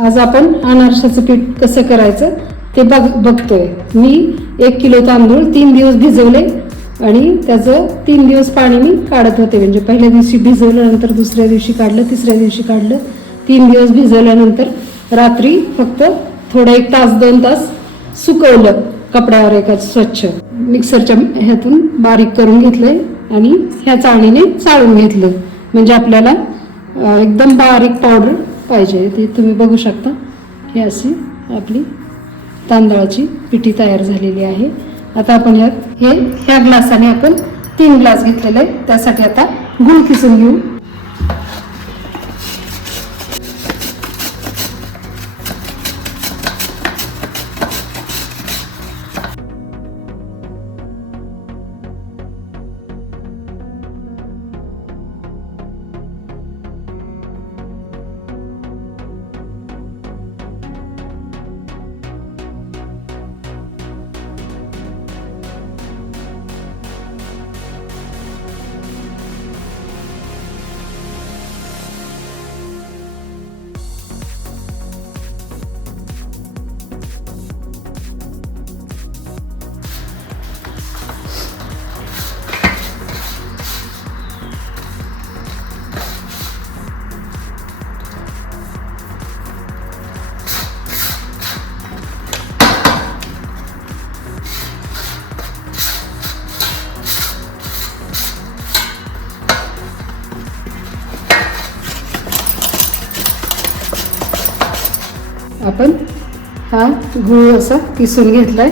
आज आपण अनारशाचं पीठ कसं करायचं ते बघ बघतोय. मी एक किलो तांदूळ तीन दिवस भिजवले आणि त्याचं तीन दिवस पाणी मी काढत होते. म्हणजे पहिल्या दिवशी भिजवलं नंतर दुसऱ्या दिवशी काढलं तिसऱ्या दिवशी काढलं. तीन दिवस भिजवल्यानंतर रात्री फक्त थोडा एक तास दोन तास सुकवलं कपड्यावर एका स्वच्छ मिक्सरच्या ह्यातून बारीक करून घेतलंय आणि ह्या चाळणीने चाळून घेतलं म्हणजे आपल्याला एकदम बारीक पावडर पाहिजे ते तुम्ही बघू शकता. ही अशी आपली तांदळाची पिठी तयार झालेली आहे. आता आपण ह्यात हे ह्या ग्लासाने आपण तीन ग्लास घेतलेले आहे त्यासाठी आता गुळ किसून घेऊ. आपण हा गुळ असा किसून घेतलाय.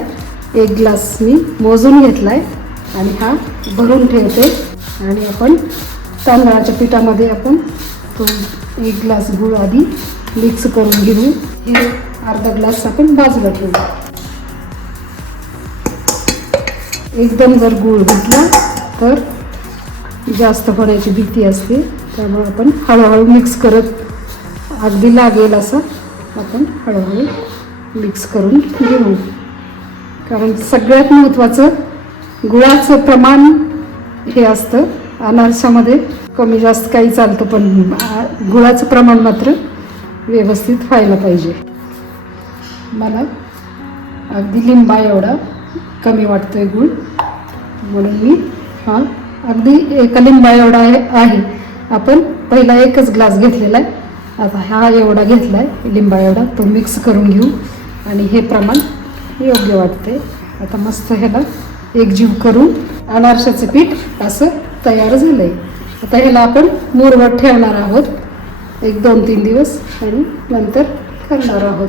एक ग्लास मी मोजून घेतलाय आणि हा भरून ठेवते. आणि आपण तांदळाच्या पिठामध्ये आपण तो एक ग्लास गुळ आधी मिक्स करून घेऊ. हे अर्धा ग्लास आपण बाजूला ठेवू. एकदम जर गुळ घेतला तर जास्त होण्याची भीती असते. त्यामुळे आपण हळूहळू मिक्स करत अगदी लागेल असं आपण हळूहळू मिक्स करून घेऊ. कारण सगळ्यात महत्त्वाचं गुळाचं प्रमाण हे असतं. अनारसामध्ये कमी जास्त काही चालतं पण गुळाचं प्रमाण मात्र व्यवस्थित व्हायला पाहिजे. मला अगदी लिंबा एवढा कमी वाटतोय गुळ. म्हणून मी हा अगदी एका लिंबा एवढा आहे. आपण पहिला एकच ग्लास घेतलेला आहे. आता हा एवढा घेतला आहे लिंबा एवढा तो मिक्स करून घेऊ. आणि हे प्रमाण योग्य वाटते आता मस्त ह्याला एकजीव करून अनारशाचं पीठ असं तयार झालं आहे आता ह्याला आपण मुरवत ठेवणार आहोत. एक दोन तीन दिवस आणि नंतर करणार आहोत.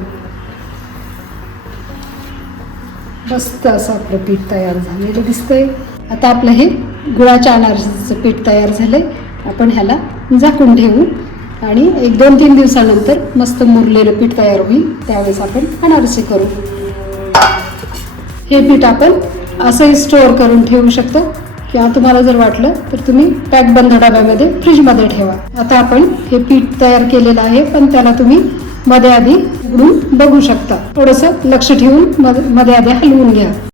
मस्त असं आपलं पीठ तयार झालेलं दिसतंय. आता आपलं हे गुळाच्या अनारसाचं पीठ तयार झालंय. आपण ह्याला झाकून ठेवू. आणि एक दोन तीन दिवसानंतर मस्त मुरलेलं पीठ तयार होईल. त्यावेळेस आपण अनारसे करू. हे पीठ आपण असंही स्टोअर करून ठेवू शकतो. किंवा तुम्हाला जर वाटलं तर तुम्ही पॅक बंद डब्यामध्ये फ्रीजमध्ये ठेवा. आता आपण हे पीठ तयार केलेलं आहे पण त्याला तुम्ही मध्ये आधी उघडून बघू शकता. थोडंसं लक्ष ठेवून मध्ये मध्ये आधी हलवून घ्या.